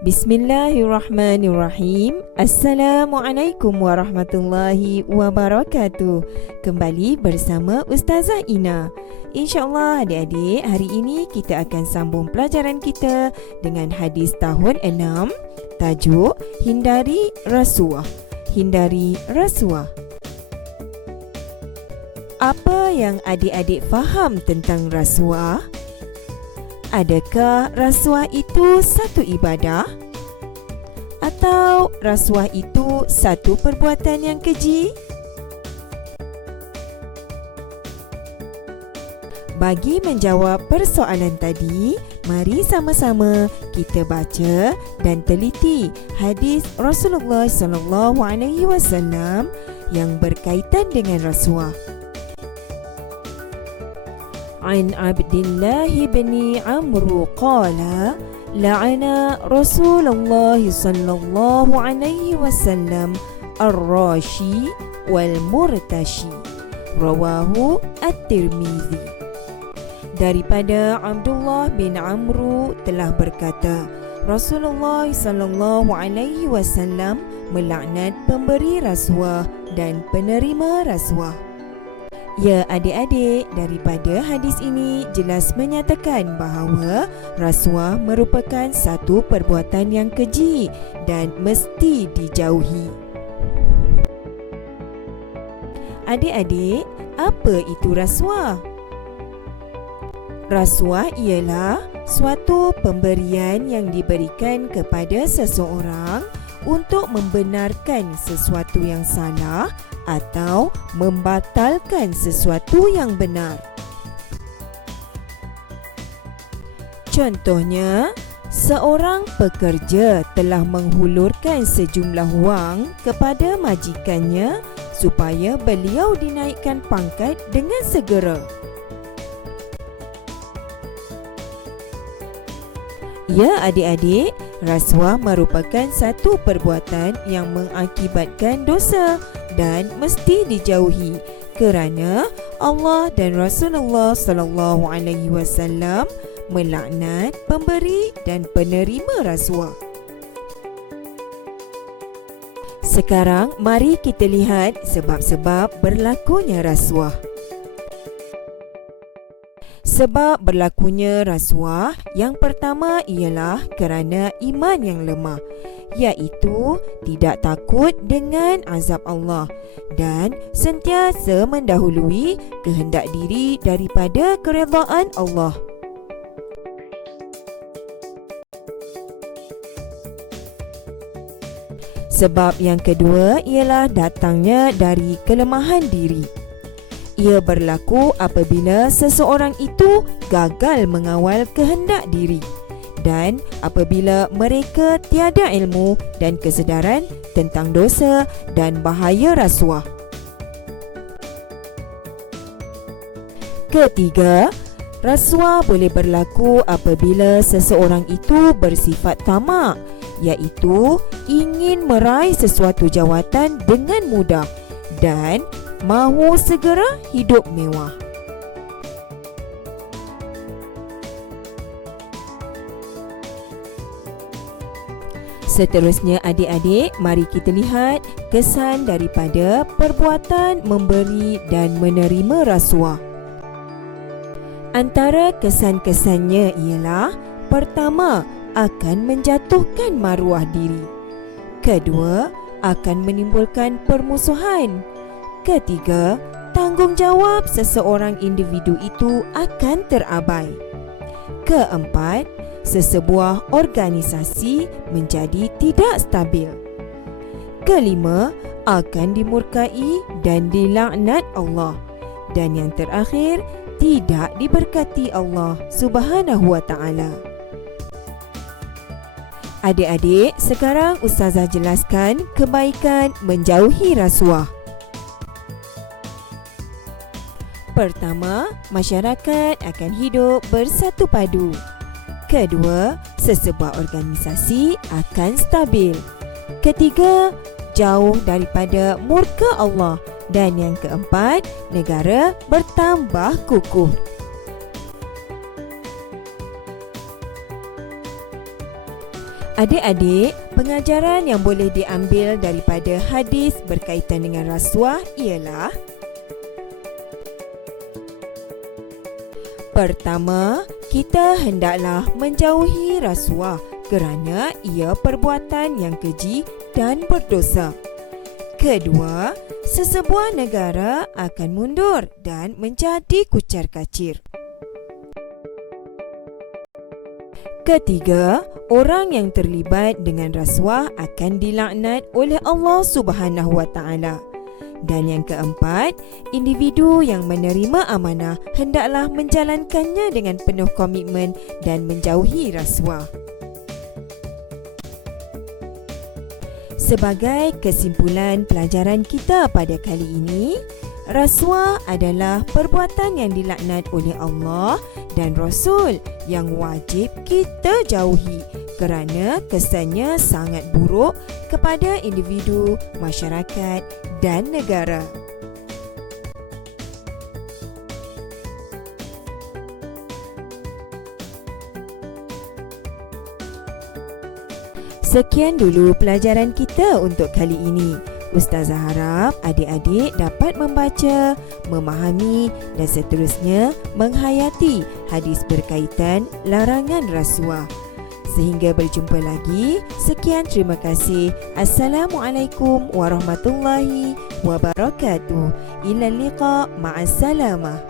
Bismillahirrahmanirrahim. Assalamualaikum warahmatullahi wabarakatuh. Kembali bersama Ustazah Ina. InsyaAllah adik-adik, hari ini kita akan sambung pelajaran kita dengan hadis tahun 6. Tajuk Hindari Rasuah. Hindari Rasuah. Apa yang adik-adik faham tentang rasuah? Adakah rasuah itu satu ibadah? Atau rasuah itu satu perbuatan yang keji? Bagi menjawab persoalan tadi, mari sama-sama kita baca dan teliti hadis Rasulullah SAW yang berkaitan dengan rasuah. An Abdullah bin Amr qala la'ana Rasulullah sallallahu alaihi wasallam ar-rashi wal murtashi. Rawahu At-Tirmizi. Daripada Abdullah bin Amr telah berkata, Rasulullah sallallahu alaihi wasallam melaknat pemberi rasuah dan penerima rasuah. Ya adik-adik, daripada hadis ini jelas menyatakan bahawa rasuah merupakan satu perbuatan yang keji dan mesti dijauhi. Adik-adik, apa itu rasuah? Rasuah ialah suatu pemberian yang diberikan kepada seseorang untuk membenarkan sesuatu yang salah atau membatalkan sesuatu yang benar. Contohnya, seorang pekerja telah menghulurkan sejumlah wang kepada majikannya supaya beliau dinaikkan pangkat dengan segera. Ya adik-adik, rasuah merupakan satu perbuatan yang mengakibatkan dosa dan mesti dijauhi kerana Allah dan Rasulullah sallallahu alaihi wasallam melaknat pemberi dan penerima rasuah. Sekarang mari kita lihat sebab-sebab berlakunya rasuah. Sebab berlakunya rasuah yang pertama ialah kerana iman yang lemah, iaitu tidak takut dengan azab Allah dan sentiasa mendahului kehendak diri daripada keredaan Allah. Sebab yang kedua ialah datangnya dari kelemahan diri. Ia berlaku apabila seseorang itu gagal mengawal kehendak diri dan apabila mereka tiada ilmu dan kesedaran tentang dosa dan bahaya rasuah. Ketiga, rasuah boleh berlaku apabila seseorang itu bersifat tamak, iaitu ingin meraih sesuatu jawatan dengan mudah dan mahu segera hidup mewah. Seterusnya adik-adik, mari kita lihat kesan daripada perbuatan memberi dan menerima rasuah. Antara kesan-kesannya ialah: pertama, akan menjatuhkan maruah diri. Kedua, akan menimbulkan permusuhan. Ketiga, tanggungjawab seseorang individu itu akan terabai. Keempat, sesebuah organisasi menjadi tidak stabil. Kelima, akan dimurkai dan dilaknat Allah. Dan yang terakhir, tidak diberkati Allah Subhanahu wa Ta'ala. Adik-adik, sekarang Ustazah jelaskan kebaikan menjauhi rasuah. Pertama, masyarakat akan hidup bersatu padu. Kedua, sesebuah organisasi akan stabil. Ketiga, jauh daripada murka Allah. Dan yang keempat, negara bertambah kukuh. Adik-adik, pengajaran yang boleh diambil daripada hadis berkaitan dengan rasuah ialah: pertama, kita hendaklah menjauhi rasuah kerana ia perbuatan yang keji dan berdosa. Kedua, sesebuah negara akan mundur dan menjadi kucar-kacir. Ketiga, orang yang terlibat dengan rasuah akan dilaknat oleh Allah Subhanahu Wa Taala. Dan yang keempat, individu yang menerima amanah hendaklah menjalankannya dengan penuh komitmen dan menjauhi rasuah. Sebagai kesimpulan pelajaran kita pada kali ini, rasuah adalah perbuatan yang dilaknat oleh Allah dan Rasul yang wajib kita jauhi kerana kesannya sangat buruk kepada individu, masyarakat dan negara. Sekian dulu pelajaran kita untuk kali ini. Ustazah harap adik-adik dapat membaca, memahami dan seterusnya menghayati hadis berkaitan larangan rasuah. Sehingga berjumpa lagi, sekian terima kasih. Assalamualaikum warahmatullahi wabarakatuh. Ila liqa, ma'assalamah.